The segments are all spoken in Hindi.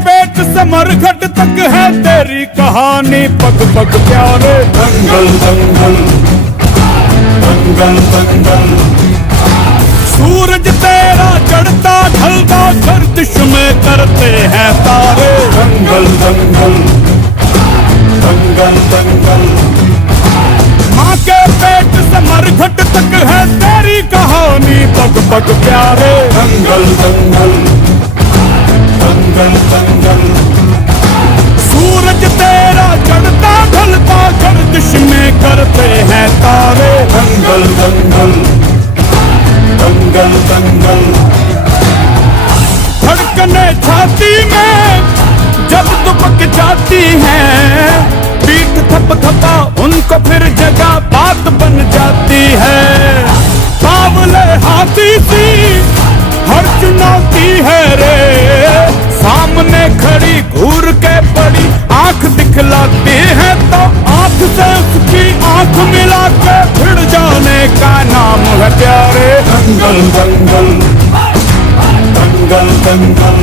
पेट से मरघट तक है तेरी कहानी, पग पग प्यारे। दंगल दंगल दंगल दंगल, सूरज तेरा चढ़ता ढलता गर्दिश में करते हैं तारे। दंगल दंगल दंगल दंगल, माँ के पेट से मरघट तक है तेरी कहानी, पग पग प्यारे। दंगल दंगल दंगल दंगल, सूरज तेरा चढ़ता ढलता गर्दिश में करते हैं तारे। दंगल दंगल दंगल दंगल, धड़कने छाती में जब दुबक जाती है, पीठ थप थपा उनको फिर जगह बात बन जाती है। बावले हाथी सी हर चुनौती है रे, सामने खड़ी घूर के बड़ी आंख दिखलाती है, तो आंख से उसकी आंख मिला के भिड़ जाने का नाम है प्यारे। दंगल दंगल दंगल दंगल,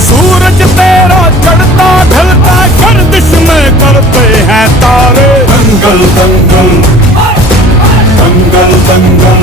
सूरज तेरा चढ़ता ढलता गर्दिश में करते हैं तारे। दंगल दंगल दंगल दंगल,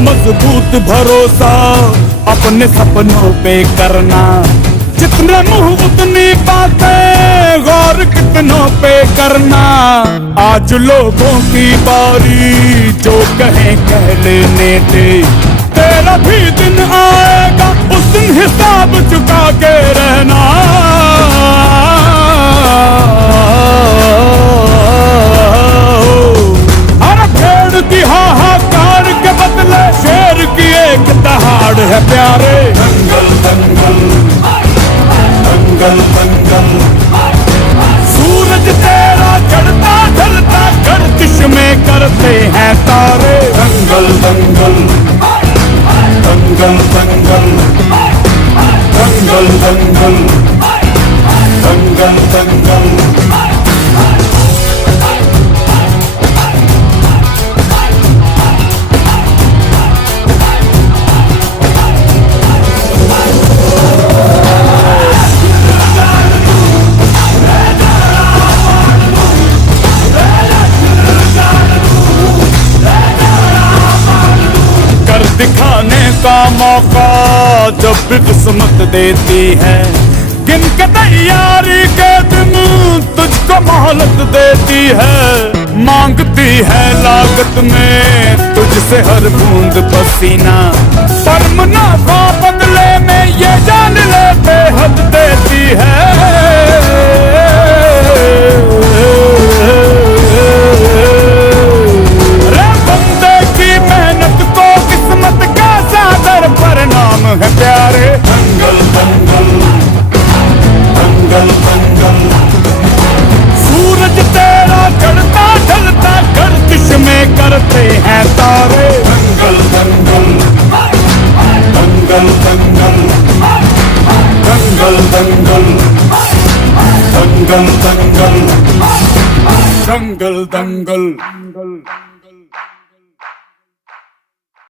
मजबूत भरोसा अपने सपनों पे करना, जितने मुंह उतनी बातें, गौर कितनों पे करना। आज लोगों की बारी, जो कहें कह लेने दे, तेरा भी दिन आएगा उस दिन हिसाब चुका के रहना। अरे भेड़ की हाहाकार के बदले शेर की एक दहाड़ है प्यारे। दंगल दंगल दंगल दंगल, सूरज तेरा चढ़ता ढलता गर्दिश में करते हैं तारे। दंगल दंगल दंगल दंगल दंगल दंगल दंगल दंगल, दिखाने का मौका जब भी किस्मत देती है, गिन के तैयारी के दिन तुझको मोहलत देती है। मांगती है लागत में तुझसे हर बूंद पसीना, पर मुनाफा बदले में ये जान ले बेहद देती है। परिणाम है प्यारे। दंगल दंगल दंगल दंगल, सूरज तेरा चढ़ता ढलता गर्दिश में करते हैं तारे। दंगल दंगल दंगल दंगल दंगल दंगल दंगल दंगल दंगल दंगल दंगल।